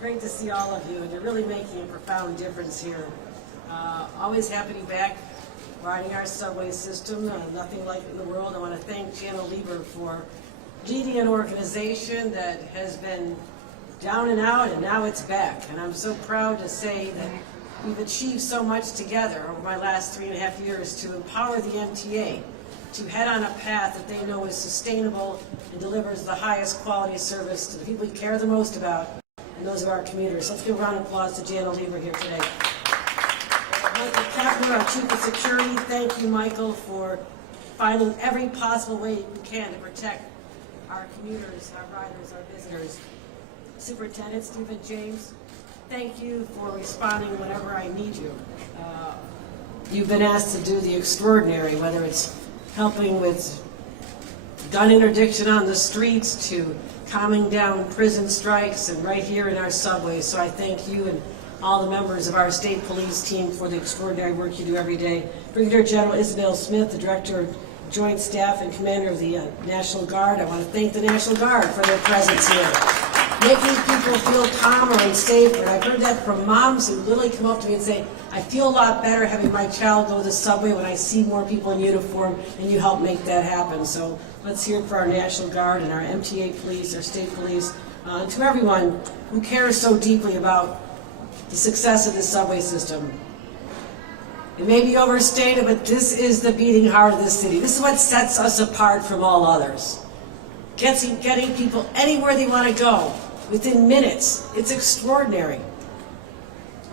Great to see all of you, and you're really making a profound difference here. Always happy to be back riding our subway system. Nothing like it in the world. I want to thank Jana Lieber for leading an organization that has been down and out, and now it's back. And I'm so proud to say that we've achieved so much together over my last 3.5 years to empower the MTA to head on a path that they know is sustainable and delivers the highest quality service to the people we care the most about, and those of our commuters. Let's give a round of applause to Jana Lieber here today. Michael Kapner, our Chief of Security, thank you, Michael, for finding every possible way you can to protect our commuters, our riders, our visitors. Superintendent Stephen James, thank you for responding whenever I need you. You've been asked to do the extraordinary, whether it's helping with gun interdiction on the streets to calming down prison strikes and right here in our subways. So I thank you and all the members of our state police team for the extraordinary work you do every day. Brigadier General Isabel Smith, the Director of Joint Staff and Commander of the National Guard. I want to thank the National Guard for their presence here, making people feel calmer and safer. I've heard that from moms who literally come up to me and say, I feel a lot better having my child go to the subway when I see more people in uniform, and you help make that happen. So let's hear it for our National Guard and our MTA police, our state police, to everyone who cares so deeply about the success of the subway system. It may be overstated, but this is the beating heart of this city. This is what sets us apart from all others. Getting people anywhere they want to go within minutes. It's extraordinary.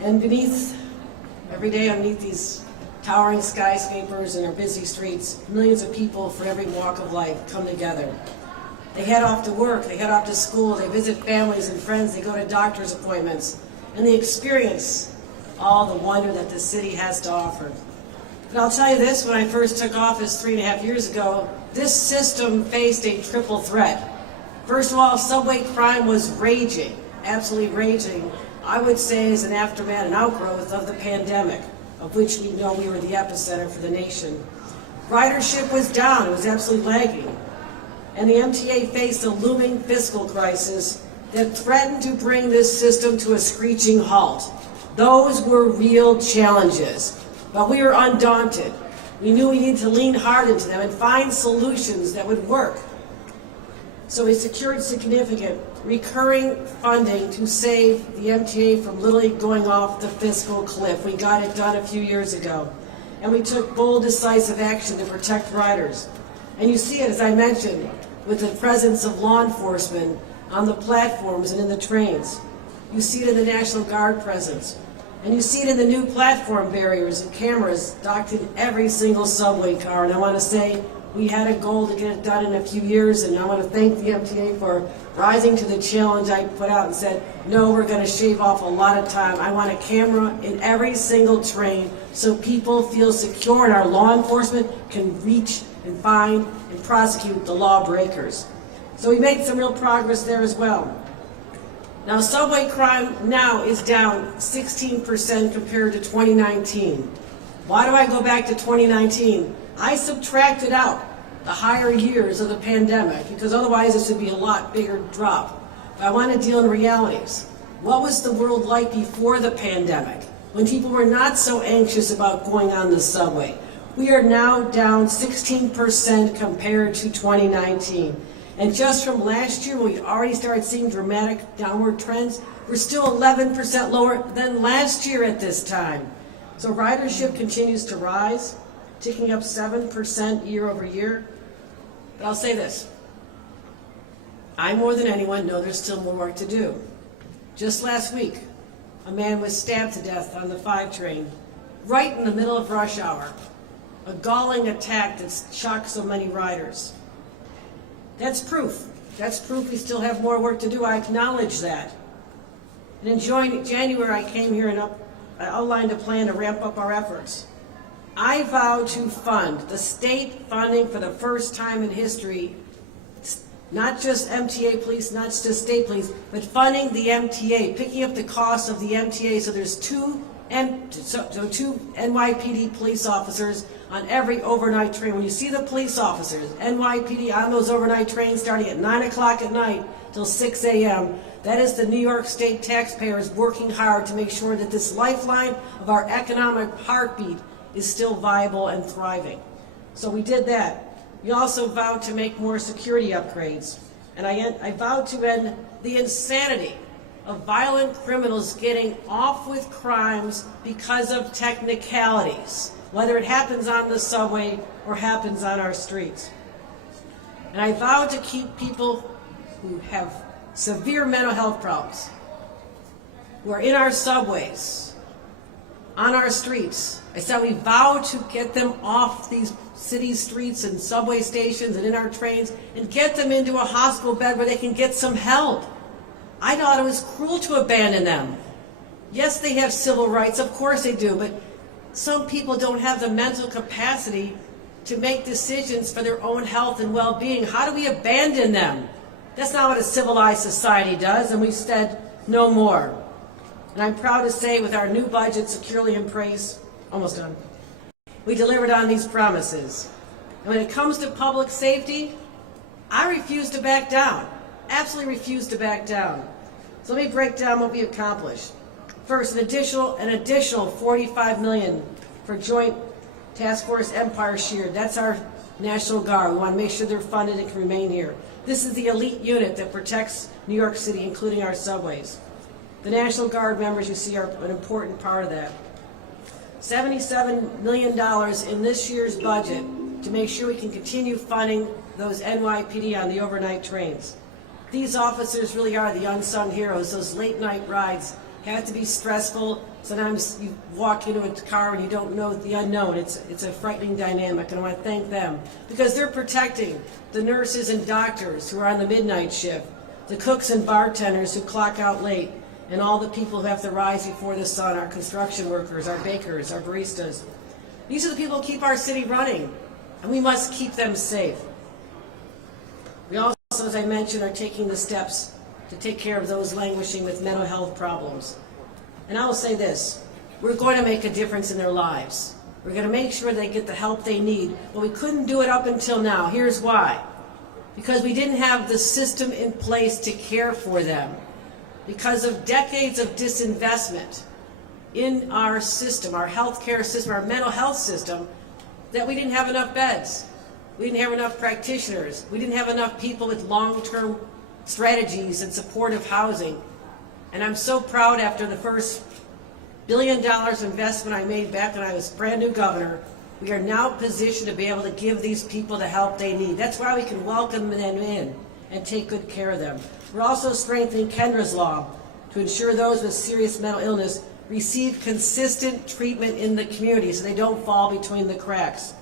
And every day underneath these towering skyscrapers and our busy streets, millions of people from every walk of life come together. They head off to work, they head off to school, they visit families and friends, they go to doctor's appointments, and they experience all the wonder that the city has to offer. But I'll tell you this, when I first took office 3.5 years ago, this system faced a triple threat. First of all, subway crime was raging, absolutely raging, I would say as an aftermath, an outgrowth of the pandemic, of which we know we were the epicenter for the nation. Ridership was down, it was absolutely lagging. And the MTA faced a looming fiscal crisis that threatened to bring this system to a screeching halt. Those were real challenges, but we were undaunted. We knew we needed to lean hard into them and find solutions that would work. So we secured significant recurring funding to save the MTA from literally going off the fiscal cliff. We got it done a few years ago. And we took bold, decisive action to protect riders. And you see it, as I mentioned, with the presence of law enforcement on the platforms and in the trains. You see it in the National Guard presence. And you see it in the new platform barriers and cameras docked in every single subway car. And I want to say we had a goal to get it done in a few years, and I want to thank the MTA for rising to the challenge I put out and said, no, we're going to shave off a lot of time. I want a camera in every single train so people feel secure and our law enforcement can reach and find and prosecute the lawbreakers. So we made some real progress there as well. Now, subway crime now is down 16% compared to 2019. Why do I go back to 2019? I subtracted out the higher years of the pandemic because otherwise this would be a lot bigger drop. But I want to deal in realities. What was the world like before the pandemic when people were not so anxious about going on the subway? We are now down 16% compared to 2019. And just from last year, when we already started seeing dramatic downward trends, we're still 11% lower than last year at this time. So ridership continues to rise, ticking up 7% year over year. But I'll say this, I more than anyone know there's still more work to do. Just last week, a man was stabbed to death on the 5 train, right in the middle of rush hour. A galling attack that shocked so many riders. That's proof. That's proof we still have more work to do. I acknowledge that. And in January, I came here and I outlined a plan to ramp up our efforts. I vow to fund the state funding for the first time in history, not just MTA police, not just state police, but funding the MTA, picking up the cost of the MTA. So there's two NYPD police officers on every overnight train. When you see the police officers, NYPD on those overnight trains starting at 9 o'clock at night till 6 a.m., That is the New York State taxpayers working hard to make sure that this lifeline of our economic heartbeat is still viable and thriving. So we did that. We also vowed to make more security upgrades. And I vowed to end the insanity of violent criminals getting off with crimes because of technicalities, whether it happens on the subway or happens on our streets. And I vowed to keep people who have severe mental health problems, who are in our subways, on our streets. I said we vow to get them off these city streets and subway stations and in our trains and get them into a hospital bed where they can get some help. I thought it was cruel to abandon them. Yes, they have civil rights, of course they do, but some people don't have the mental capacity to make decisions for their own health and well-being. How do we abandon them? That's not what a civilized society does, and we said no more. And I'm proud to say with our new budget securely in place, almost done, we delivered on these promises. And when it comes to public safety, I refuse to back down. Absolutely refuse to back down. So let me break down what we accomplished. First, an additional $45 million for Joint Task Force Empire Shield. That's our National Guard. We want to make sure they're funded and can remain here. This is the elite unit that protects New York City, including our subways. The National Guard members you see are an important part of that. $77 million in this year's budget to make sure we can continue funding those NYPD on the overnight trains. These officers really are the unsung heroes. Those late night rides have to be stressful. Sometimes you walk into a car and you don't know the unknown. It's a frightening dynamic, and I want to thank them because they're protecting the nurses and doctors who are on the midnight shift, the cooks and bartenders who clock out late, and all the people who have to rise before the sun, our construction workers, our bakers, our baristas. These are the people who keep our city running, and we must keep them safe. We also, as I mentioned, are taking the steps to take care of those languishing with mental health problems. And I will say this, we're going to make a difference in their lives. We're going to make sure they get the help they need. But we couldn't do it up until now. Here's why. Because we didn't have the system in place to care for them. Because of decades of disinvestment in our system, our healthcare system, our mental health system, that we didn't have enough beds. We didn't have enough practitioners. We didn't have enough people with long-term strategies and supportive housing. And I'm so proud after the first $1 billion investment I made back when I was brand new governor, we are now positioned to be able to give these people the help they need. That's why we can welcome them in and take good care of them. We're also strengthening Kendra's law to ensure those with serious mental illness receive consistent treatment in the community so they don't fall between the cracks.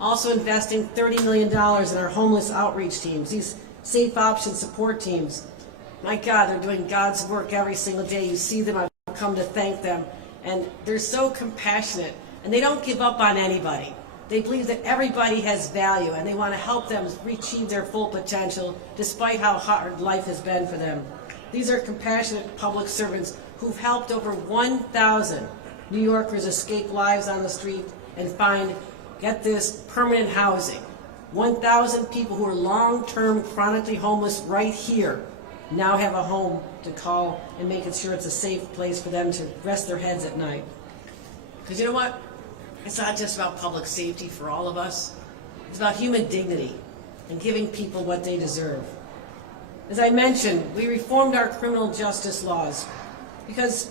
Also investing $30 million in our homeless outreach teams, these safe option support teams. My God, they're doing God's work every single day. You see them, I've come to thank them. And they're so compassionate, and they don't give up on anybody. They believe that everybody has value, and they want to help them achieve their full potential despite how hard life has been for them. These are compassionate public servants who've helped over 1,000 New Yorkers escape lives on the street and find, get this, permanent housing. 1,000 people who are long-term chronically homeless right here now have a home to call and making sure it's a safe place for them to rest their heads at night. Because you know what? It's not just about public safety for all of us. It's about human dignity and giving people what they deserve. As I mentioned, we reformed our criminal justice laws because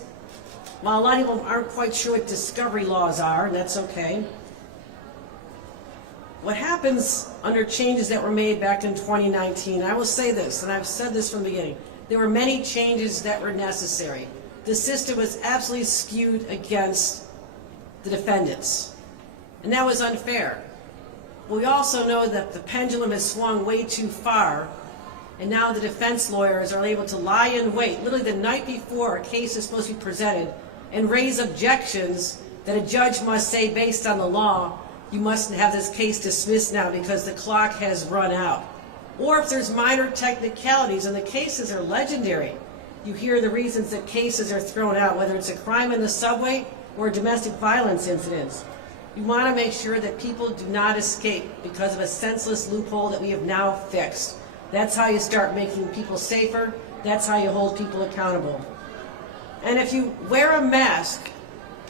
while a lot of people aren't quite sure what discovery laws are, and that's okay, what happens under changes that were made back in 2019, I will say this, and I've said this from the beginning, there were many changes that were necessary. The system was absolutely skewed against the defendants, and that was unfair. But we also know that the pendulum has swung way too far, and now the defense lawyers are able to lie in wait, literally the night before a case is supposed to be presented, and raise objections that a judge must say based on the law, you must have this case dismissed now because the clock has run out. Or if there's minor technicalities, and the cases are legendary, you hear the reasons that cases are thrown out, whether it's a crime in the subway or a domestic violence incidents. You want to make sure that people do not escape because of a senseless loophole that we have now fixed. That's how you start making people safer That's how you hold people accountable. And if you wear a mask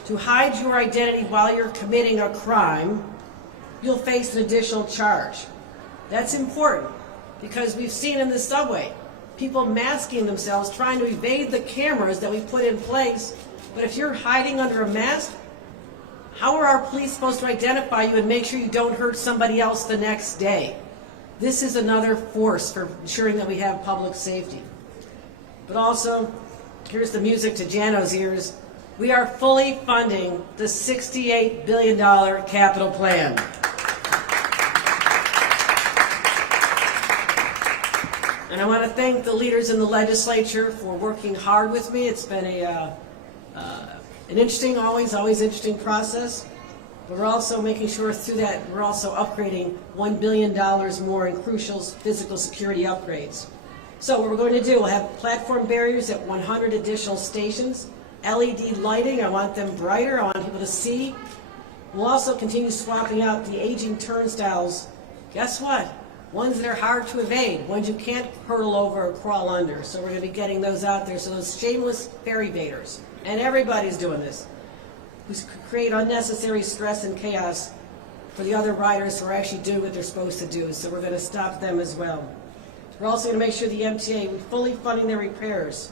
to hide your identity while you're committing a crime, you'll face an additional charge. That's important because we've seen in the subway people masking themselves, trying to evade the cameras that we put in place. But if you're hiding under a mask, how are our police supposed to identify you and make sure you don't hurt somebody else the next day? This is another force for ensuring that we have public safety. But also, here's the music to Jano's ears, we are fully funding the $68 billion capital plan. And I want to thank the leaders in the legislature for working hard with me. It's been an interesting, always interesting process. But we're also making sure through that we're also upgrading $1 billion more in crucial physical security upgrades. So what we're going to do, we'll have platform barriers at 100 additional stations, LED lighting, I want them brighter, I want people to see. We'll also continue swapping out the aging turnstiles. Guess what? Ones that are hard to evade, ones you can't hurtle over or crawl under. So we're going to be getting those out there, so those shameless ferry baiters, and everybody's doing this, who create unnecessary stress and chaos for the other riders who are actually doing what they're supposed to do. So we're going to stop them as well. We're also going to make sure the MTA, we're fully funding their repairs.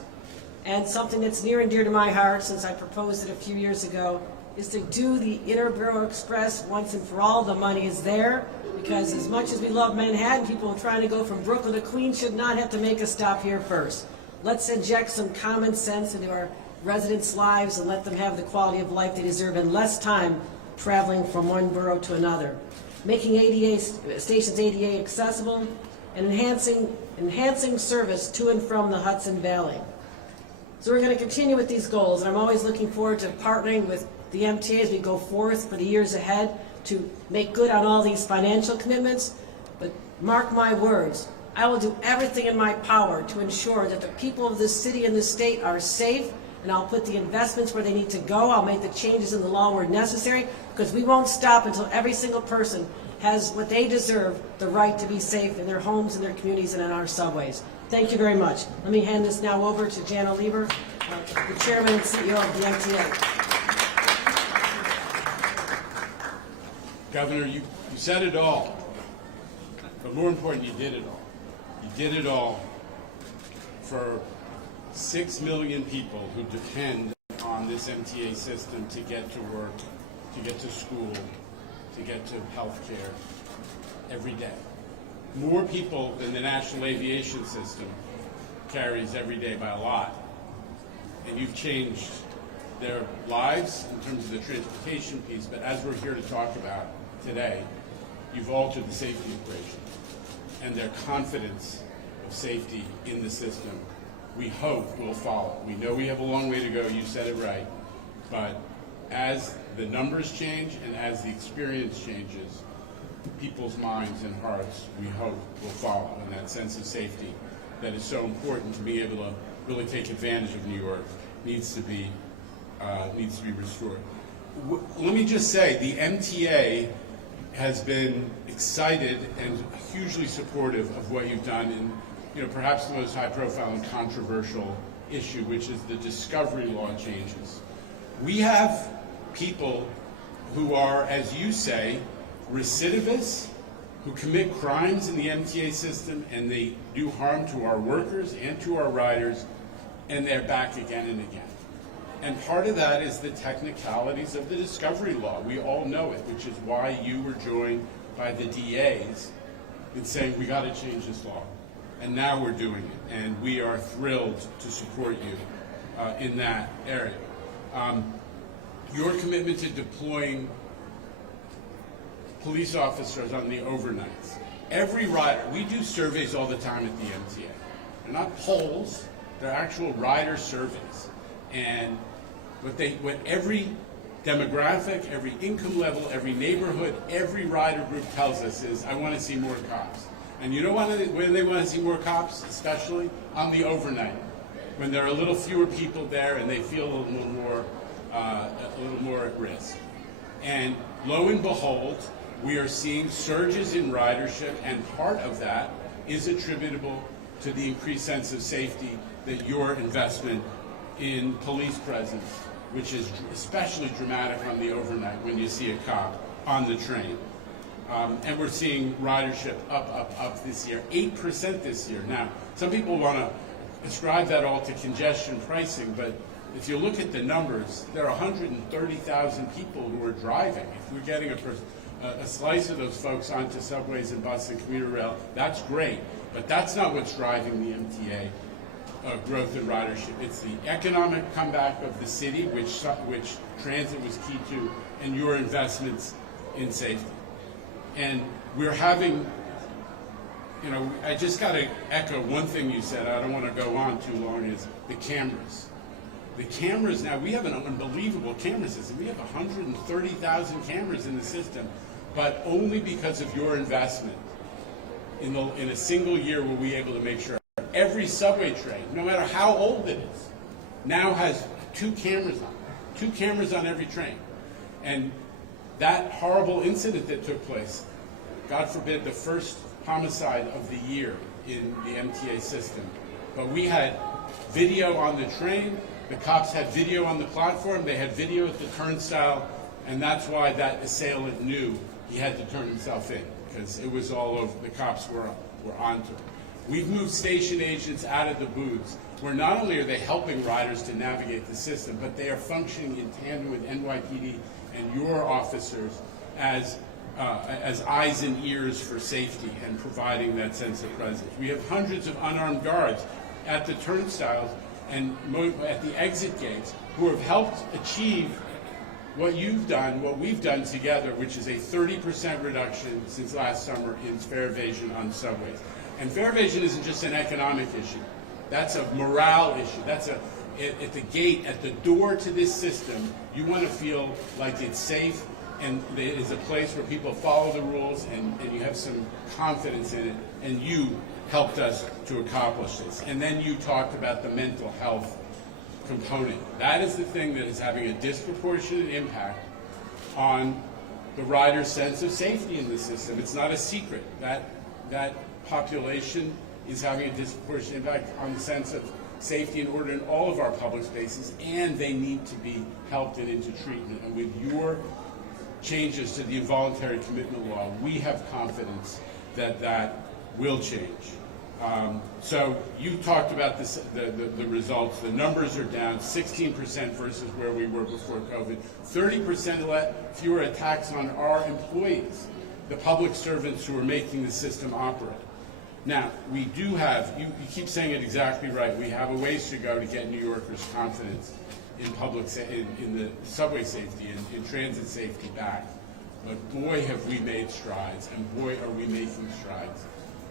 And something that's near and dear to my heart, since I proposed it a few years ago, is to do the Interborough Express once and for all. The money is there, because as much as we love Manhattan, people trying to go from Brooklyn to Queens should not have to make a stop here first. Let's inject some common sense into our residents' lives and let them have the quality of life they deserve and less time traveling from one borough to another. Making stations ADA accessible and enhancing service to and from the Hudson Valley. So we're going to continue with these goals, and I'm always looking forward to partnering with the MTA as we go forth for the years ahead to make good on all these financial commitments. But mark my words, I will do everything in my power to ensure that the people of this city and this state are safe, and I'll put the investments where they need to go. I'll make the changes in the law where necessary, because we won't stop until every single person has what they deserve, the right to be safe in their homes, in their communities, and in our subways. Thank you very much. Let me hand this now over to Jana Lieber, the Chairman and CEO of the MTA. Governor, you said it all, but more important, you did it all. You did it all for 6 million people who depend on this MTA system to get to work, to get to school, to get to health care every day. More people than the National Aviation System carries every day by a lot. And you've changed their lives in terms of the transportation piece, but as we're here to talk about today, you've altered the safety equation and their confidence of safety in the system, we hope will follow. We know we have a long way to go, you said it right, but as the numbers change and as the experience changes, people's minds and hearts, we hope, will follow, and that sense of safety that is so important to be able to really take advantage of New York needs to be restored. Let me just say, the MTA has been excited and hugely supportive of what you've done in, perhaps the most high-profile and controversial issue, which is the discovery law changes. We have people who are, as you say, recidivists, who commit crimes in the MTA system, and they do harm to our workers and to our riders, and they're back again and again. And part of that is the technicalities of the discovery law. We all know it, which is why you were joined by the DAs in saying we got to change this law. And now we're doing it, and we are thrilled to support you in that area. Your commitment to deploying police officers on the overnights. Every rider, we do surveys all the time at the MTA. They're not polls, they're actual rider surveys. And what every demographic, every income level, every neighborhood, every rider group tells us is, I want to see more cops. And you know when they want to see more cops? Especially on the overnight, when there are a little fewer people there and they feel a little more at risk. And lo and behold, we are seeing surges in ridership, and part of that is attributable to the increased sense of safety that your investment in police presence, which is especially dramatic on the overnight when you see a cop on the train. And we're seeing ridership up this year, 8% this year. Now, some people want to ascribe that all to congestion pricing, but if you look at the numbers, there are 130,000 people who are driving. If we're getting a slice of those folks onto subways and bus and commuter rail, that's great. But that's not what's driving the MTA growth in ridership. It's the economic comeback of the city, which transit was key to, and your investments in safety. And we're having, you know, I just got to echo one thing you said. I don't want to go on too long. Is the cameras. The cameras now, we have an unbelievable camera system. We have 130,000 cameras in the system, but only because of your investment. In a single year were we able to make sure every subway train, no matter how old it is, now has 2 cameras on it. 2 cameras on every train. And that horrible incident that took place, God forbid, the first homicide of the year in the MTA system. But we had video on the train, the cops had video on the platform, they had video at the turnstile, and that's why that assailant knew he had to turn himself in, because it was all over, the cops were onto him. We've moved station agents out of the booths, where not only are they helping riders to navigate the system, but they are functioning in tandem with NYPD and your officers as eyes and ears for safety and providing that sense of presence. We have hundreds of unarmed guards at the turnstiles and at the exit gates who have helped achieve what you've done, what we've done together, which is a 30% reduction since last summer in fare evasion on subways. And fare evasion isn't just an economic issue. That's a morale issue. That's at the gate, at the door to this system, you want to feel like it's safe and it is a place where people follow the rules and you have some confidence in it, and you helped us to accomplish this. And then you talked about the mental health component. That is the thing that is having a disproportionate impact on the rider's sense of safety in the system. It's not a secret. That population is having a disproportionate impact on the sense of safety and order in all of our public spaces, and they need to be helped and into treatment. And with your changes to the involuntary commitment law, we have confidence that that will change. So you talked about this, the results. The numbers are down 16% versus where we were before COVID. 30% fewer attacks on our employees, the public servants who are making the system operate. Now, we do have, you keep saying it exactly right, we have a ways to go to get New Yorkers' confidence in in the subway safety and in transit safety back. But boy, have we made strides, and boy, are we making strides.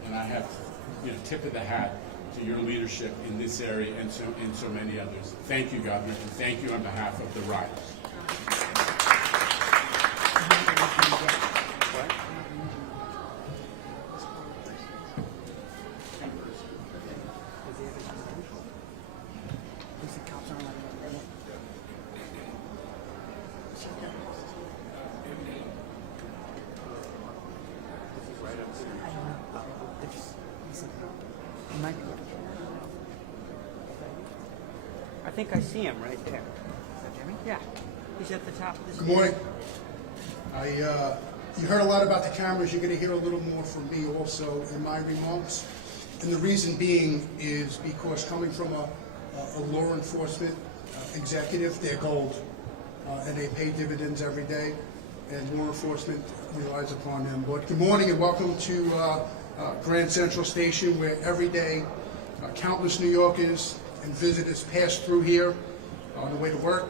And I have, tip of the hat to your leadership in this area and so many others. Thank you, Governor, and thank you on behalf of the riders. I think I see him right there. Is that Jimmy? Yeah. He's at the top of this. Good morning. You heard a lot about the cameras. You're going to hear a little more from me also in my remarks. And the reason being is because coming from a law enforcement executive, they're gold. And they pay dividends every day. And law enforcement relies upon them. But good morning and welcome to Grand Central Station, where every day countless New Yorkers and visitors pass through here on the way to work,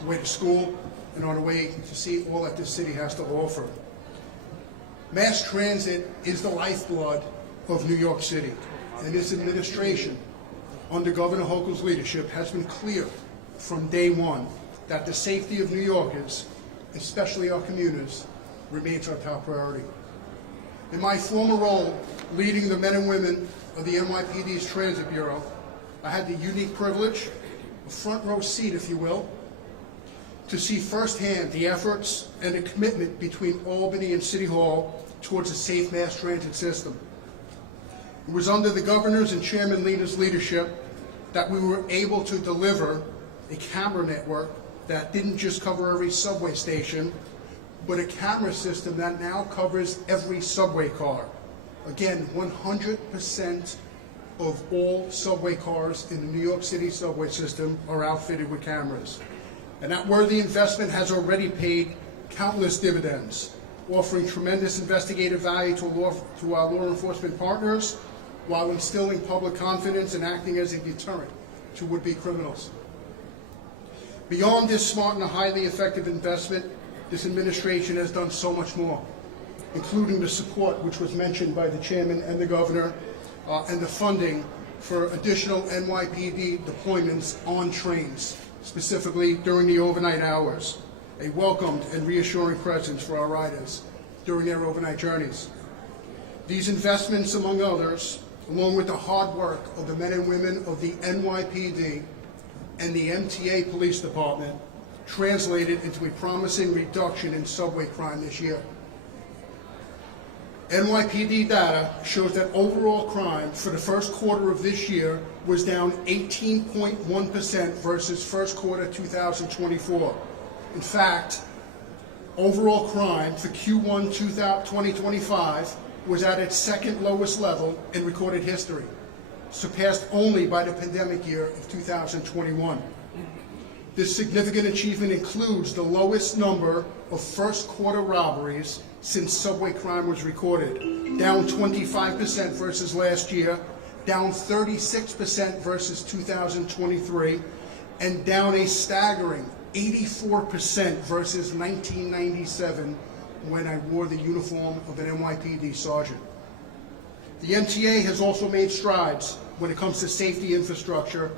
the way to school, and on the way to see all that this city has to offer. Mass transit is the lifeblood of New York City, and this administration, under Governor Hochul's leadership, has been clear from day one that the safety of New Yorkers, especially our commuters, remains our top priority. In my former role leading the men and women of the NYPD's Transit Bureau, I had the unique privilege, a front row seat, if you will, to see firsthand the efforts and the commitment between Albany and City Hall towards a safe mass transit system. It was under the governor's and Chairman Leader's leadership that we were able to deliver a camera network that didn't just cover every subway station, but a camera system that now covers every subway car. Again, 100% of all subway cars in the New York City subway system are outfitted with cameras. And that worthy investment has already paid countless dividends, offering tremendous investigative value to our law enforcement partners, while instilling public confidence and acting as a deterrent to would-be criminals. Beyond this smart and highly effective investment, this administration has done so much more, including the support which was mentioned by the chairman and the governor, and the funding for additional NYPD deployments on trains, specifically during the overnight hours, a welcomed and reassuring presence for our riders during their overnight journeys. These investments, among others, along with the hard work of the men and women of the NYPD and the MTA Police Department, translated into a promising reduction in subway crime this year. NYPD data shows that overall crime for the first quarter of this year was down 18.1% versus first quarter 2024. In fact, overall crime for Q1 2025 was at its second lowest level in recorded history, surpassed only by the pandemic year of 2021. This significant achievement includes the lowest number of first quarter robberies since subway crime was recorded, down 25% versus last year, down 36% versus 2023, and down a staggering 84% versus 1997 when I wore the uniform of an NYPD sergeant. The MTA has also made strides when it comes to safety infrastructure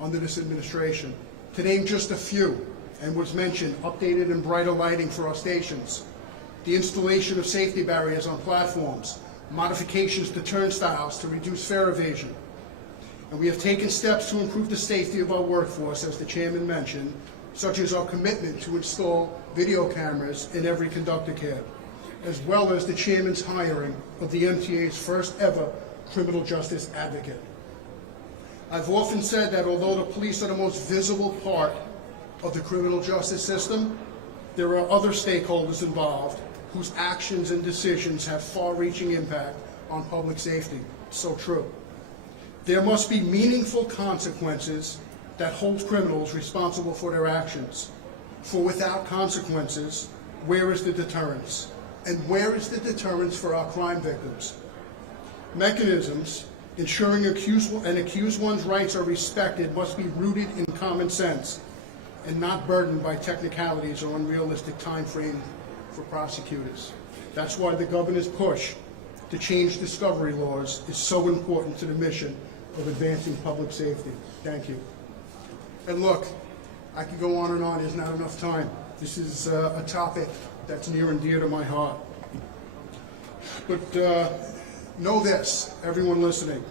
under this administration. To name just a few, and was mentioned, updated and brighter lighting for our stations, the installation of safety barriers on platforms, modifications to turnstiles to reduce fare evasion. And we have taken steps to improve the safety of our workforce, as the chairman mentioned, such as our commitment to install video cameras in every conductor cab, as well as the chairman's hiring of the MTA's first ever criminal justice advocate. I've often said that although the police are the most visible part of the criminal justice system, there are other stakeholders involved whose actions and decisions have far-reaching impact on public safety. So true. There must be meaningful consequences that hold criminals responsible for their actions. For without consequences, where is the deterrence? And where is the deterrence for our crime victims? Mechanisms ensuring an accused one's rights are respected must be rooted in common sense and not burdened by technicalities or unrealistic time frame for prosecutors. That's why the governor's push to change discovery laws is so important to the mission of advancing public safety. Thank you. And look, I could go on and on, there's not enough time. This is a topic that's near and dear to my heart. But know this, everyone listening,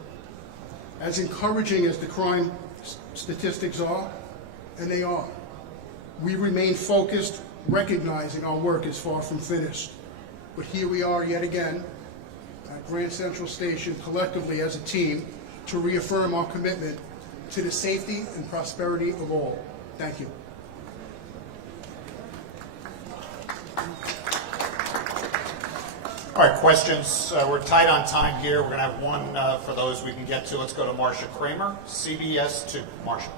as encouraging as the crime statistics are, and they are, we remain focused, recognizing our work is far from finished. But here we are yet again at Grand Central Station, collectively as a team, to reaffirm our commitment to the safety and prosperity of all. Thank you. All right, questions. We're tight on time here. We're going to have one for those we can get to. Let's go to Marcia Kramer, CBS 2. Marcia.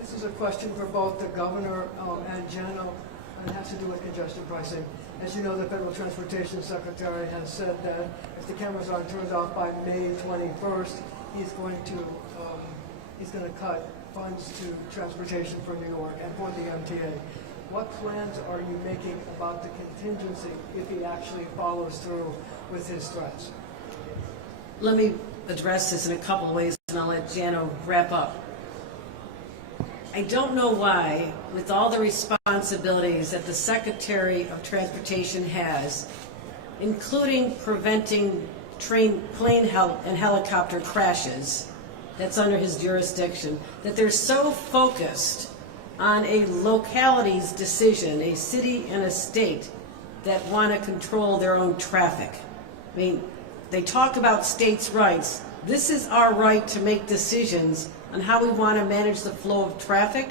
This is a question for both the governor and Jano, and it has to do with congestion pricing. As you know, the Federal Transportation Secretary has said that if the cameras aren't turned off by May 21st, he's going to cut funds to transportation for New York and for the MTA. What plans are you making about the contingency if he actually follows through with his threats? Let me address this in a couple of ways, and I'll let Jano wrap up. I don't know why, with all the responsibilities that the Secretary of Transportation has, including preventing plane and helicopter crashes, that's under his jurisdiction, that they're so focused on a locality's decision, a city and a state that want to control their own traffic. I mean, they talk about states' rights, This is our right to make decisions on how we want to manage the flow of traffic,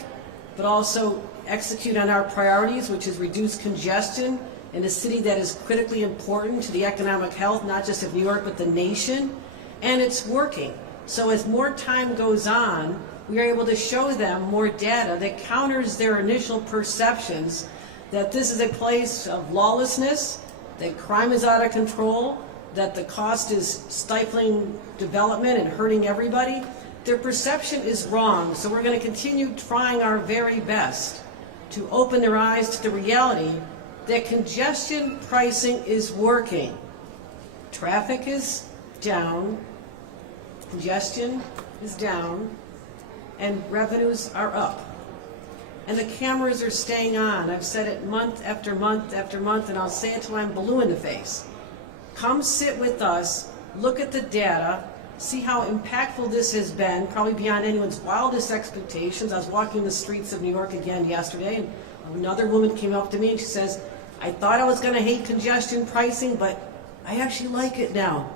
but also execute on our priorities, which is reduce congestion in a city that is critically important to the economic health, not just of New York, but the nation. And it's working. So as more time goes on, we are able to show them more data that counters their initial perceptions that this is a place of lawlessness, that crime is out of control, that the cost is stifling development and hurting everybody. Their perception is wrong, so we're going to continue trying our very best to open their eyes to the reality that congestion pricing is working. Traffic is down, congestion is down, and revenues are up. And the cameras are staying on. I've said it month after month after month, and I'll say it till I'm blue in the face. Come sit with us, look at the data, see how impactful this has been, probably beyond anyone's wildest expectations. I was walking the streets of New York again yesterday, and another woman came up to me and she says, I thought I was going to hate congestion pricing, but I actually like it now.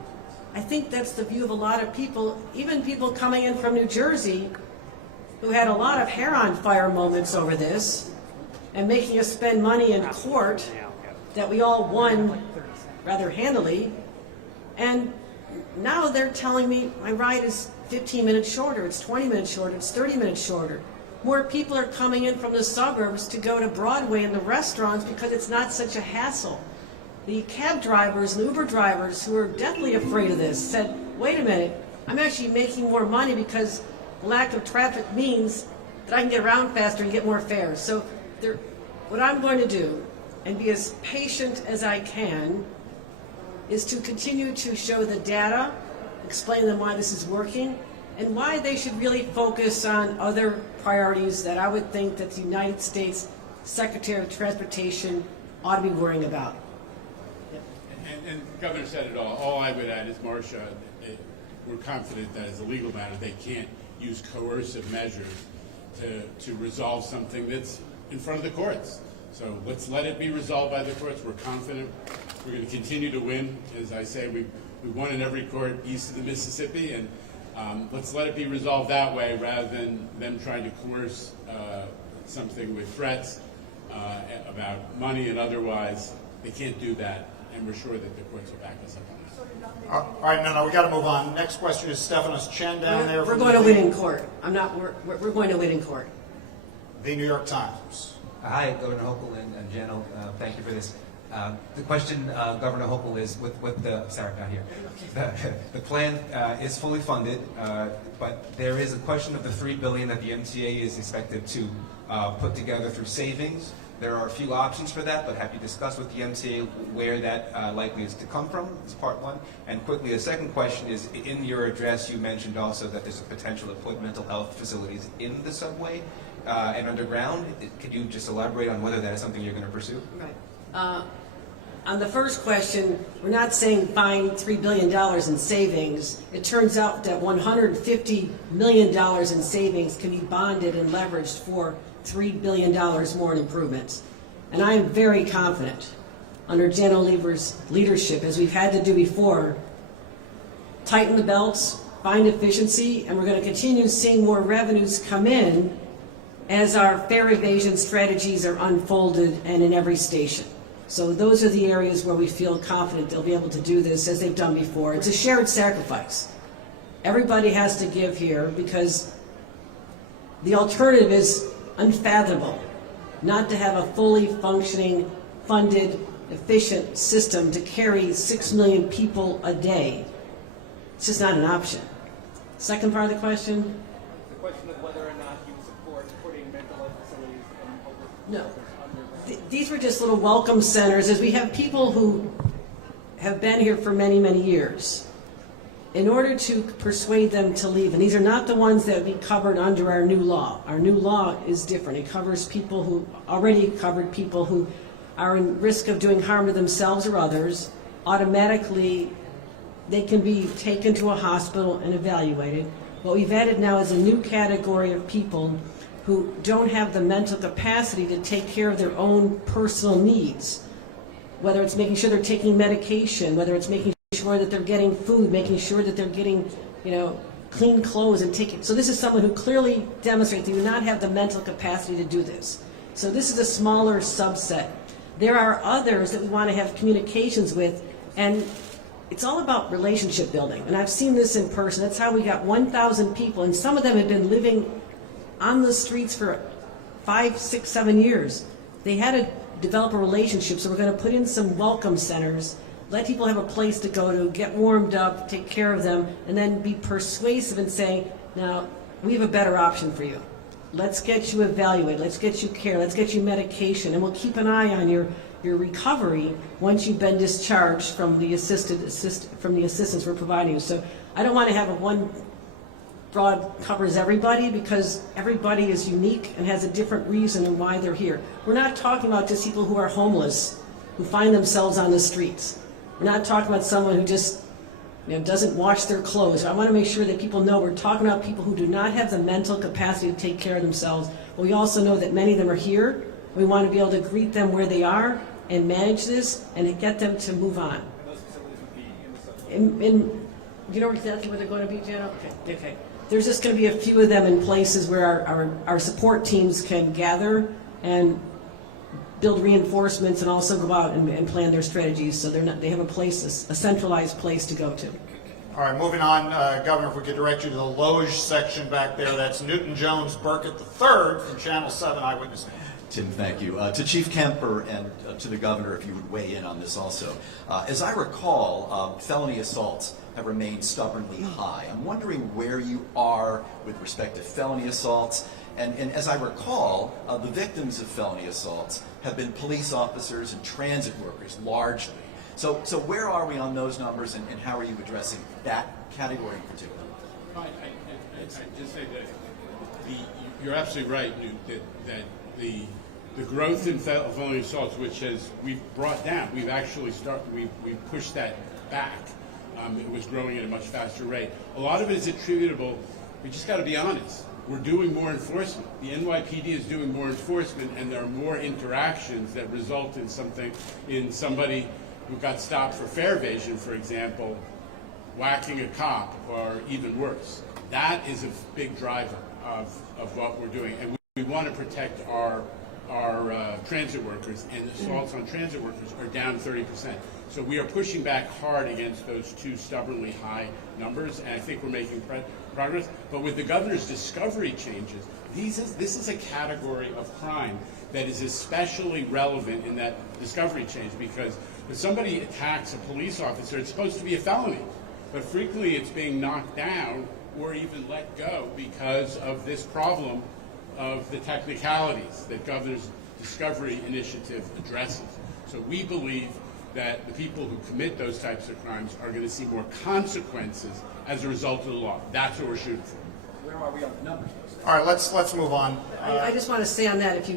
I think that's the view of a lot of people, even people coming in from New Jersey who had a lot of hair on fire moments over this and making us spend money in court that we all won rather handily. And now they're telling me my ride is 15 minutes shorter, it's 20 minutes shorter, it's 30 minutes shorter. More people are coming in from the suburbs to go to Broadway and the restaurants because it's not such a hassle. The cab drivers and Uber drivers who are deathly afraid of this said, wait a minute, I'm actually making more money because lack of traffic means that I can get around faster and get more fares. So what I'm going to do, and be as patient as I can, is to continue to show the data, explain to them why this is working, and why they should really focus on other priorities that I would think that the United States Secretary of Transportation ought to be worrying about. And the governor said it all. All I would add is, Marcia, we're confident that as a legal matter, they can't use coercive measures to resolve something that's in front of the courts. So let's let it be resolved by the courts. We're confident. We're going to continue to win. As I say, we won in every court east of the Mississippi, and let's let it be resolved that way rather than them trying to coerce something with threats about money and otherwise. They can't do that, and we're sure that the courts will back us up on that. All right, no, we got to move on. Next question is Stephanos Chen down there. We're going to win in court. We're going to win in court. The New York Times. Hi, Governor Hochul and Jan. Thank you for this. The question, Governor Hochul, is with the, sorry, not here. The plan is fully funded, but there is a question of the $3 billion that the MTA is expected to put together through savings. There are a few options for that, but have you discussed with the MTA where that likely is to come from? Is part one. And quickly, the second question is, in your address, you mentioned also that there's a potential to put mental health facilities in the subway and underground. Could you just elaborate on whether that is something you're going to pursue? Right. On the first question, we're not saying find $3 billion in savings. It turns out that $150 million in savings can be bonded and leveraged for $3 billion more in improvements. And I am very confident, under Jan Oliver's leadership, as we've had to do before, tighten the belts, find efficiency, and we're going to continue seeing more revenues come in as our fare evasion strategies are unfolded and in every station. So those are the areas where we feel confident they'll be able to do this as they've done before. It's a shared sacrifice. Everybody has to give here because the alternative is unfathomable, not to have a fully functioning, funded, efficient system to carry 6 million people a day. It's just not an option. Second part of the question? The question of whether or not you support putting mental health facilities in No. These were just little welcome centers, as we have people who have been here for many, many years. In order to persuade them to leave, and these are not the ones that would be covered under our new law. Our new law is different. It covers people who already covered people who are in risk of doing harm to themselves or others. Automatically, they can be taken to a hospital and evaluated. What we've added now is a new category of people who don't have the mental capacity to take care of their own personal needs, whether it's making sure they're taking medication, whether it's making sure that they're getting food, making sure that they're getting clean clothes and take it. So this is someone who clearly demonstrates they do not have the mental capacity to do this. So this is a smaller subset. There are others that we want to have communications with, and it's all about relationship building. And I've seen this in person. That's how we got 1,000 people, and some of them had been living on the streets for 5, 6, 7 years. They had to develop a relationship, so we're going to put in some welcome centers, let people have a place to go to, get warmed up, take care of them, and then be persuasive and say, now, we have a better option for you. Let's get you evaluated, let's get you care, let's get you medication, and we'll keep an eye on your recovery once you've been discharged from the assistance we're providing you. So I don't want to have a one broad covers everybody, because everybody is unique and has a different reason and why they're here. We're not talking about just people who are homeless, who find themselves on the streets. We're not talking about someone who just doesn't wash their clothes. I want to make sure that people know we're talking about people who do not have the mental capacity to take care of themselves. But we also know that many of them are here. We want to be able to greet them where they are and manage this and get them to move on. And those facilities would be in the subject. Do you know exactly where they're going to be, Janet? Okay. There's just going to be a few of them in places where our support teams can gather and build reinforcements and also go out and plan their strategies, so they have a centralized place to go to. All right, moving on, Governor, if we could direct you to the Loge section back there. That's Newton Jones Burkett III from Channel 7 Eyewitness News. Tim, thank you. To Chief Kemper and to the Governor, if you would weigh in on this also. As I recall, felony assaults have remained stubbornly high. I'm wondering where you are with respect to felony assaults. And as I recall, the victims of felony assaults have been police officers and transit workers largely. So where are we on those numbers, and how are you addressing that category in particular? I just say that you're absolutely right, Newt, that the growth in felony assaults, which we've brought down, we've pushed that back. It was growing at a much faster rate. A lot of it is attributable. We just got to be honest. We're doing more enforcement. The NYPD is doing more enforcement, and there are more interactions that result in somebody who got stopped for fare evasion, for example, whacking a cop, or even worse. That is a big driver of what we're doing, and we want to protect our transit workers, and assaults on transit workers are down 30%. So we are pushing back hard against those two stubbornly high numbers, and I think we're making progress. But with the governor's discovery changes, this is a category of crime that is especially relevant in that discovery change, because if somebody attacks a police officer, it's supposed to be a felony, but frequently it's being knocked down or even let go because of this problem of the technicalities that governor's discovery initiative addresses. So we believe that the people who commit those types of crimes are going to see more consequences as a result of the law. That's what we're shooting for. Where are we on the numbers? All right, let's move on. I just want to say on that,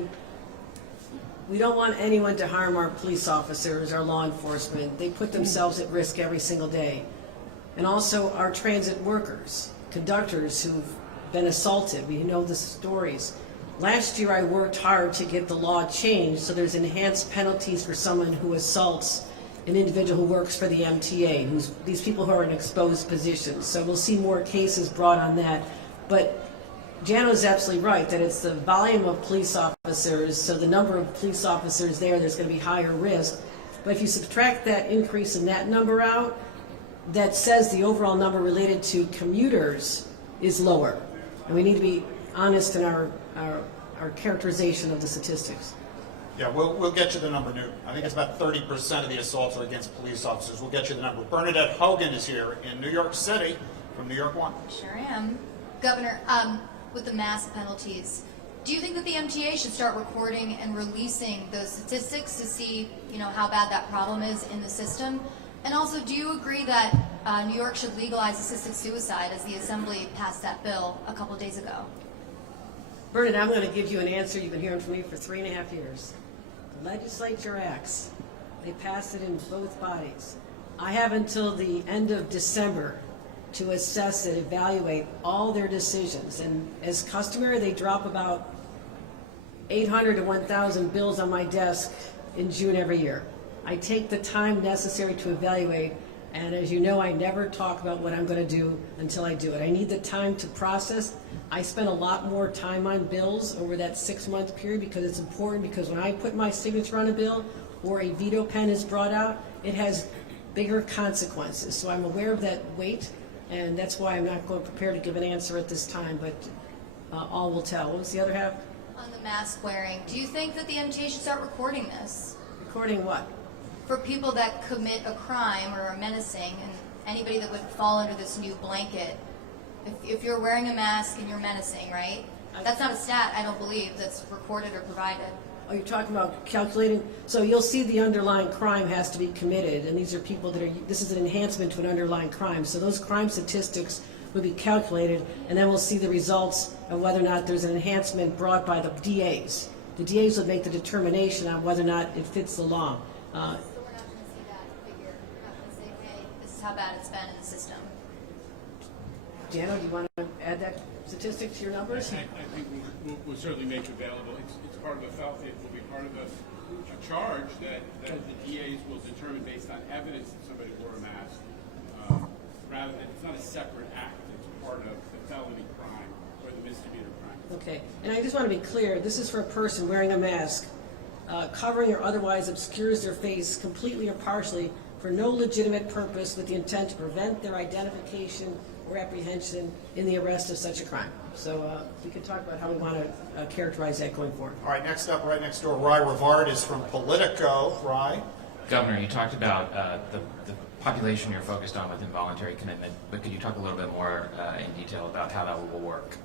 we don't want anyone to harm our police officers, our law enforcement. They put themselves at risk every single day. And also our transit workers, conductors who've been assaulted. We know the stories. Last year I worked hard to get the law changed so there's enhanced penalties for someone who assaults an individual who works for the MTA, these people who are in exposed positions. So we'll see more cases brought on that. But Jano's absolutely right that it's the volume of police officers, so the number of police officers there's going to be higher risk. But if you subtract that increase in that number out, that says the overall number related to commuters is lower. And we need to be honest in our characterization of the statistics. Yeah, we'll get you the number, Newt. I think it's about 30% of the assaults are against police officers. We'll get you the number. Bernadette Hogan is here in New York City from New York One. Sure am. Governor, with the mass penalties, do you think that the MTA should start recording and releasing those statistics to see, how bad that problem is in the system? And also, do you agree that New York should legalize assisted suicide, as the Assembly passed that bill a couple days ago? Bernadette, I'm going to give you an answer you've been hearing from me for 3.5 years. The legislature acts. They pass it in both bodies. I have until the end of December to assess and evaluate all their decisions. And as customary, they drop about 800 to 1,000 bills on my desk in June every year. I take the time necessary to evaluate. And as you know, I never talk about what I'm going to do until I do it. I need the time to process. I spent a lot more time on bills over that 6-month period because it's important, because when I put my signature on a bill or a veto pen is brought out, it has bigger consequences. So I'm aware of that weight, and that's why I'm not going prepared to give an answer at this time, but all will tell. What was the other half? On the mask wearing, do you think that the MTA should start recording this? Recording what? For people that commit a crime or are menacing, and anybody that would fall under this new blanket, if you're wearing a mask and you're menacing, right? That's not a stat, I don't believe, that's recorded or provided. Oh, you're talking about calculating? So you'll see the underlying crime has to be committed, and these are people that are, this is an enhancement to an underlying crime. So those crime statistics will be calculated, and then we'll see the results of whether or not there's an enhancement brought by the DAs. The DAs will make the determination on whether or not it fits the law. So we're not going to see that figure. We're not going to say, hey, this is how bad it's been in the system. Jana, do you want to add that statistic to your numbers? I think we'll certainly make available. It's part of it will be part of a charge that the DAs will determine based on evidence that somebody wore a mask. Rather than, it's not a separate act. It's part of the felony crime or the misdemeanor crime. Okay, and I just want to be clear, this is for a person wearing a mask, covering or otherwise obscures their face completely or partially for no legitimate purpose with the intent to prevent their identification or apprehension in the arrest of such a crime. So we can talk about how we want to characterize that going forward. All right, next up, right next door, Rye Rivard is from Politico. Rye? Governor, you talked about the population you're focused on with involuntary commitment, but could you talk a little bit more in detail about how that will work?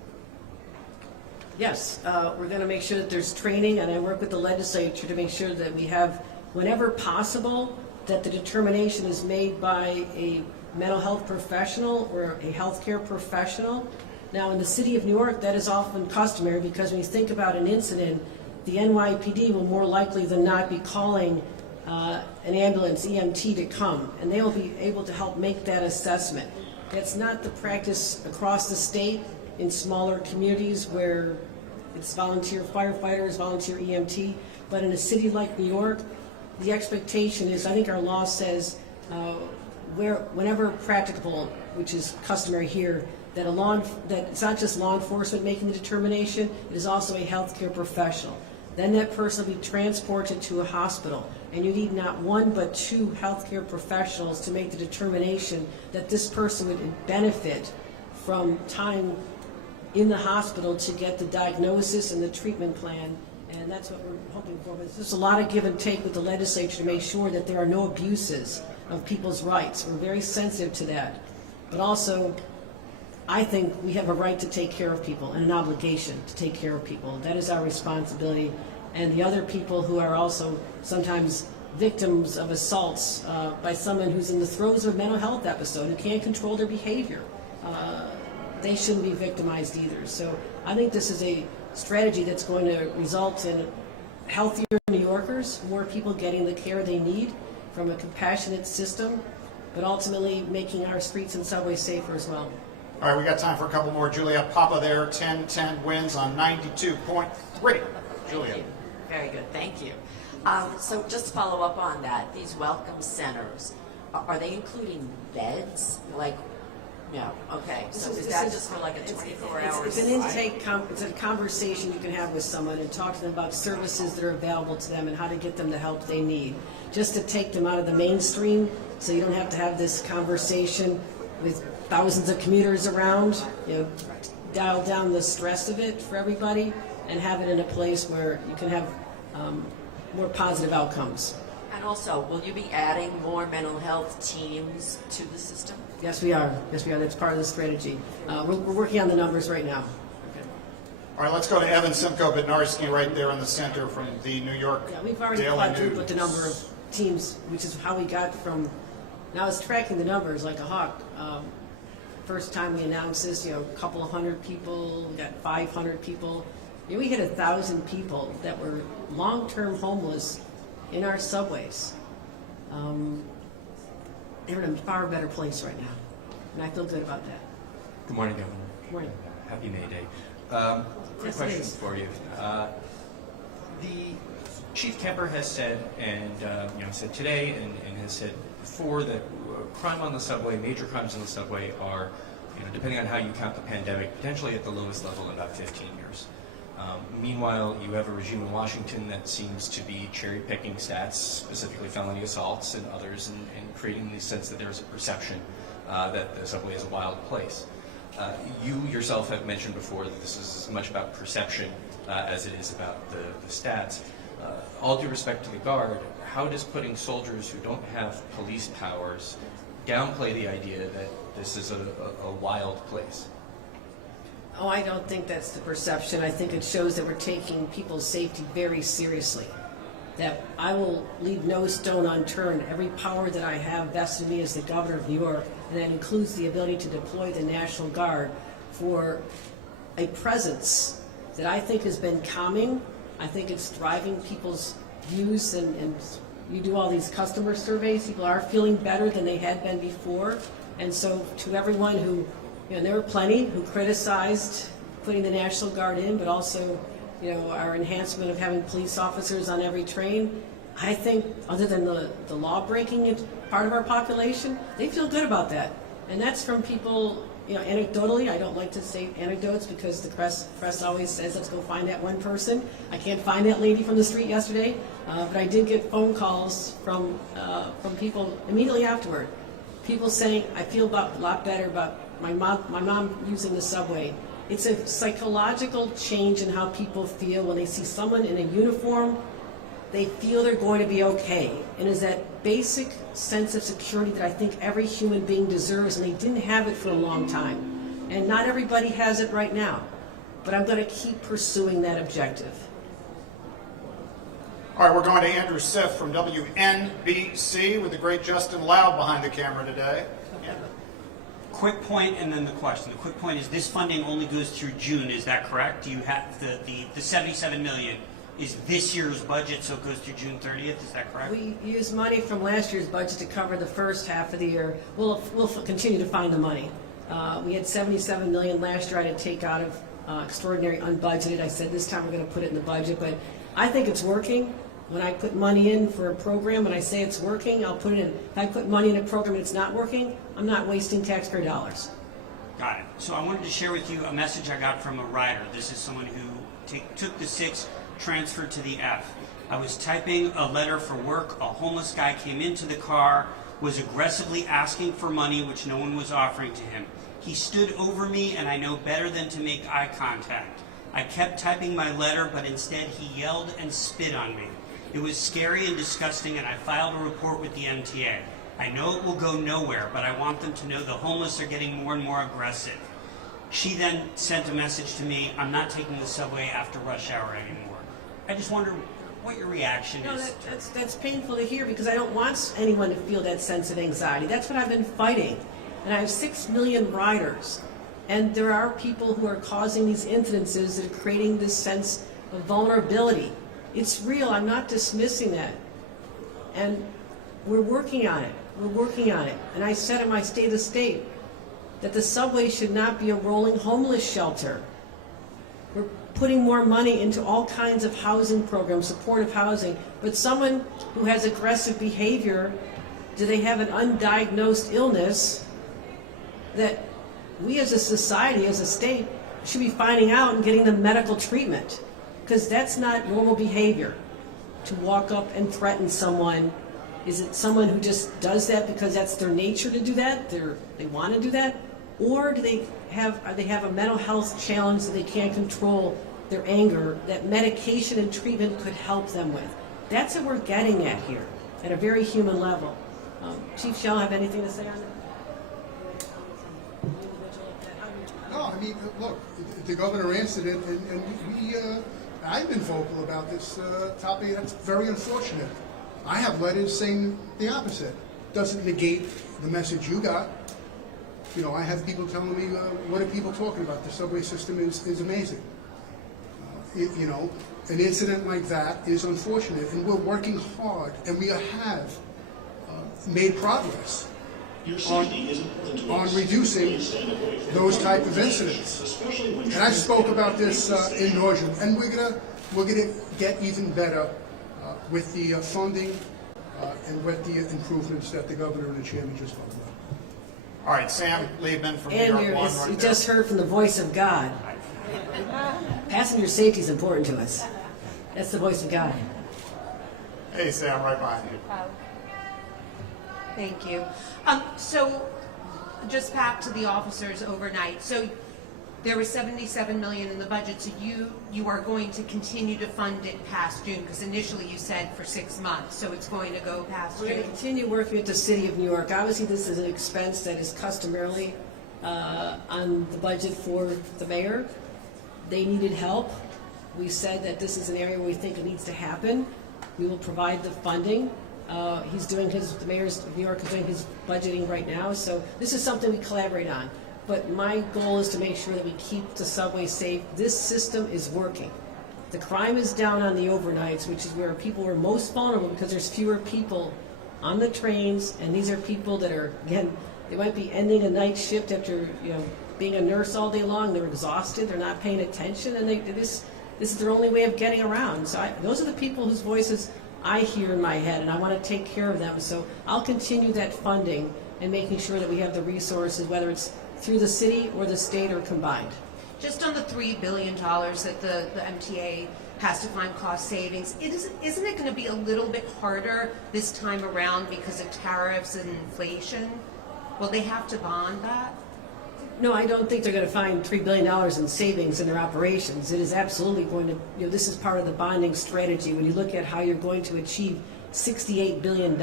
Yes, we're going to make sure that there's training, and I work with the legislature to make sure that we have, whenever possible, that the determination is made by a mental health professional or a healthcare professional. Now, in the city of New York, that is often customary because when you think about an incident, the NYPD will more likely than not be calling an ambulance, EMT, to come, and they will be able to help make that assessment. That's not the practice across the state in smaller communities where it's volunteer firefighters, volunteer EMT, but in a city like New York, the expectation is, I think our law says, whenever practicable, which is customary here, that it's not just law enforcement making the determination, it is also a healthcare professional. Then that person will be transported to a hospital, and you need not one but two healthcare professionals to make the determination that this person would benefit from time in the hospital to get the diagnosis and the treatment plan, and that's what we're hoping for. But there's a lot of give and take with the legislature to make sure that there are no abuses of people's rights. We're very sensitive to that. But also, I think we have a right to take care of people and an obligation to take care of people. That is our responsibility. And the other people who are also sometimes victims of assaults by someone who's in the throes of a mental health episode, who can't control their behavior, they shouldn't be victimized either. So I think this is a strategy that's going to result in healthier New Yorkers, more people getting the care they need from a compassionate system, but ultimately making our streets and subways safer as well. All right, we got time for a couple more. Juliet Papa there, 10-10 wins on 92.3. Juliet. Very good, thank you. So just to follow up on that, these welcome centers, are they including beds? Like, no, okay. So is that just for like a 24 hours? It's an intake, it's a conversation you can have with someone and talk to them about services that are available to them and how to get them the help they need. Just to take them out of the mainstream so you don't have to have this conversation with thousands of commuters around, dial down the stress of it for everybody and have it in a place where you can have more positive outcomes. And also, will you be adding more mental health teams to the system? Yes, we are. Yes, we are. That's part of the strategy. We're working on the numbers right now. Okay. All right, let's go to Evan Simcoe Bednarski right there in the center from the New York Yeah, we've already Daily quadrupled News. the number of teams, which is how we got from. Now I was tracking the numbers like a hawk. First time we announced this, a couple of hundred people, we got 500 people. We hit 1,000 people that were long-term homeless in our subways. They're in a far better place right now, and I feel good about that. Good morning, Governor. Good morning. Happy May Day. Quick Yes, it question is. for you. The Chief Kemper has said, and said today, and has said before, that crime on the subway, major crimes on the subway, are, depending on how you count the pandemic, potentially at the lowest level in about 15 years. Meanwhile, you have a regime in Washington that seems to be cherry-picking stats, specifically felony assaults and others, and creating the sense that there's a perception that the subway is a wild place. You yourself have mentioned before that this is as much about perception as it is about the stats. All due respect to the Guard, how does putting soldiers who don't have police powers downplay the idea that this is a wild place? Oh, I don't think that's the perception. I think it shows that we're taking people's safety very seriously. That I will leave no stone unturned. Every power that I have vested in me as the governor of New York, and that includes the ability to deploy the National Guard for a presence that I think has been calming. I think it's driving people's views, and you do all these customer surveys. People are feeling better than they had been before. And so to everyone who, there were plenty who criticized putting the National Guard in, but also, our enhancement of having police officers on every train. I think, other than the law-breaking part of our population, they feel good about that. And that's from people, anecdotally. I don't like to say anecdotes because the press always says, let's go find that one person. I can't find that lady from the street yesterday, but I did get phone calls from people immediately afterward. People saying, I feel a lot better about my mom using the subway. It's a psychological change in how people feel when they see someone in a uniform. They feel they're going to be okay. And it's that basic sense of security that I think every human being deserves, and they didn't have it for a long time. And not everybody has it right now. But I'm going to keep pursuing that objective. All right, we're going to Andrew Siff from WNBC with the great Justin Loud behind the camera today. Quick point and then the question. The quick point is this funding only goes through June, is that correct? Do you have the 77 million is this year's budget, so it goes through June 30th, is that correct? We used money from last year's budget to cover the first half of the year. We'll continue to find the money. We had 77 million last year I had to take out of extraordinary unbudgeted. I said this time we're going to put it in the budget, but I think it's working. When I put money in for a program and I say it's working, I'll put it in. If I put money in a program and it's not working, I'm not wasting taxpayer dollars. Got it. So I wanted to share with you a message I got from a rider. This is someone who took the 6, transferred to the F. I was typing a letter for work. A homeless guy came into the car, was aggressively asking for money, which no one was offering to him. He stood over me, and I know better than to make eye contact. I kept typing my letter, but instead he yelled and spit on me. It was scary and disgusting, and I filed a report with the MTA. I know it will go nowhere, but I want them to know the homeless are getting more and more aggressive. She then sent a message to me, I'm not taking the subway after rush hour anymore. I just wonder what your reaction is. That's painful to hear because I don't want anyone to feel that sense of anxiety. That's what I've been fighting. And I have 6 million riders. And there are people who are causing these incidences that are creating this sense of vulnerability. It's real. I'm not dismissing that. And we're working on it. We're working on it. And I said in my State of the State that the subway should not be a rolling homeless shelter. We're putting more money into all kinds of housing programs, supportive housing. But someone who has aggressive behavior, do they have an undiagnosed illness that we as a society, as a state, should be finding out and getting them medical treatment? Because that's not normal behavior. To walk up and threaten someone, is it someone who just does that because that's their nature to do that? They want to do that? Or do they have a mental health challenge that they can't control their anger that medication and treatment could help them with? That's what we're getting at here, at a very human level. Chief Shell, have anything to say on that? No, I mean, look, the governor answered it, and I've been vocal about this topic. That's very unfortunate. I have letters saying the opposite. Doesn't negate the message you got. I have people telling me, what are people talking about? The subway system is amazing. An incident like that is unfortunate, and we're working hard, and we have made progress on reducing those type of incidents. And I spoke about this in nauseam, and we're gonna get even better with the funding and with the improvements that the governor and the chairman just talked about. All right, Sam Liebman from New And York One. you just heard from the voice of God. Passenger safety is important to us. That's the voice of God. Hey, Sam, right behind you. Thank you. So, just back to the officers overnight. So, there was $77 million in the budget. So you are going to continue to fund it past June, because initially you said for 6 months. So it's going to go past We're going June. to continue working with the City of New York. Obviously, this is an expense that is customarily on the budget for the mayor. They needed help. We said that this is an area where we think it needs to happen. We will provide the funding. The mayor of New York is doing his budgeting right now, so this is something we collaborate on. But my goal is to make sure that we keep the subway safe. This system is working. The crime is down on the overnights, which is where people are most vulnerable because there's fewer people on the trains, and these are people that are, again, they might be ending a night shift after being a nurse all day long. They're exhausted. They're not paying attention, and this is their only way of getting around. So those are the people whose voices I hear in my head, and I want to take care of them. So I'll continue that funding and making sure that we have the resources, whether it's through the city or the state or combined. Just on the $3 billion that the MTA has to find cost savings, isn't it going to be a little bit harder this time around because of tariffs and inflation? Will they have to bond that? No, I don't think they're going to find $3 billion in savings in their operations. It is absolutely going to, this is part of the bonding strategy. When you look at how you're going to achieve $68 billion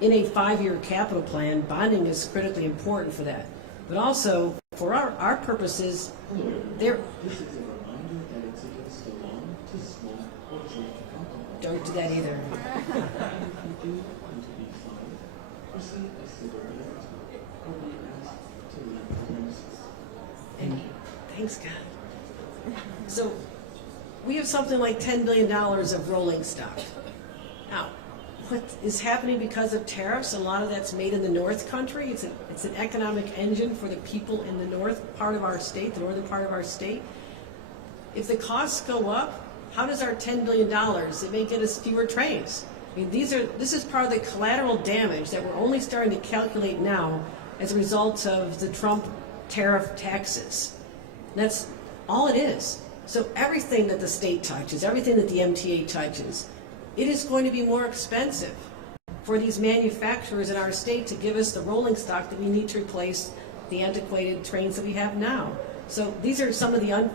in a 5-year capital plan, bonding is critically important for that. But also, for our purposes, don't do that either. And thanks God. So we have something like $10 billion of rolling stock. Now, what is happening because of tariffs, a lot of that's made in the North Country. It's an economic engine for the people in the north part of our state, the northern part of our state. If the costs go up, how does our $10 billion, it may get us fewer trains. I mean, this is part of the collateral damage that we're only starting to calculate now as a result of the Trump tariff taxes. That's all it is. So everything that the state touches, everything that the MTA touches, it is going to be more expensive for these manufacturers in our state to give us the rolling stock that we need to replace the antiquated trains that we have now. So these are some of the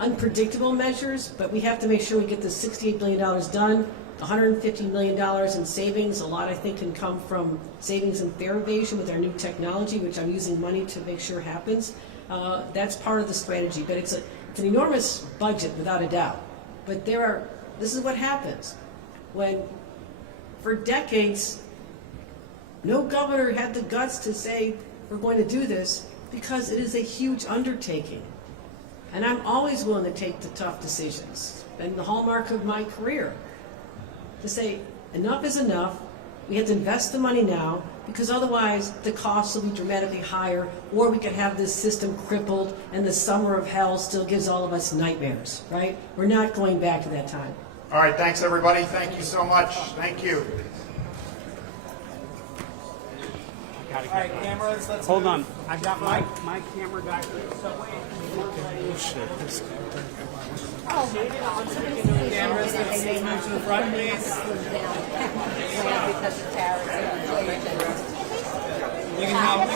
unpredictable measures, but we have to make sure we get the $68 billion done, $150 million in savings. A lot, I think, can come from savings in fare evasion with our new technology, which I'm using money to make sure happens. That's part of the strategy, but it's an enormous budget without a doubt. But this is what happens when, for decades, no governor had the guts to say, we're going to do this, because it is a huge undertaking. And I'm always willing to take the tough decisions. And the hallmark of my career, to say, enough is enough, we have to invest the money now, because otherwise the costs will be dramatically higher, or we could have this system crippled and the summer of hell still gives all of us nightmares, right? We're not going back to that time. All right, thanks everybody. Thank you so much. Thank you. All right, cameras, let's hold on. I've got my camera guy for the subway. Cameras, let's move to the front, please. You can help.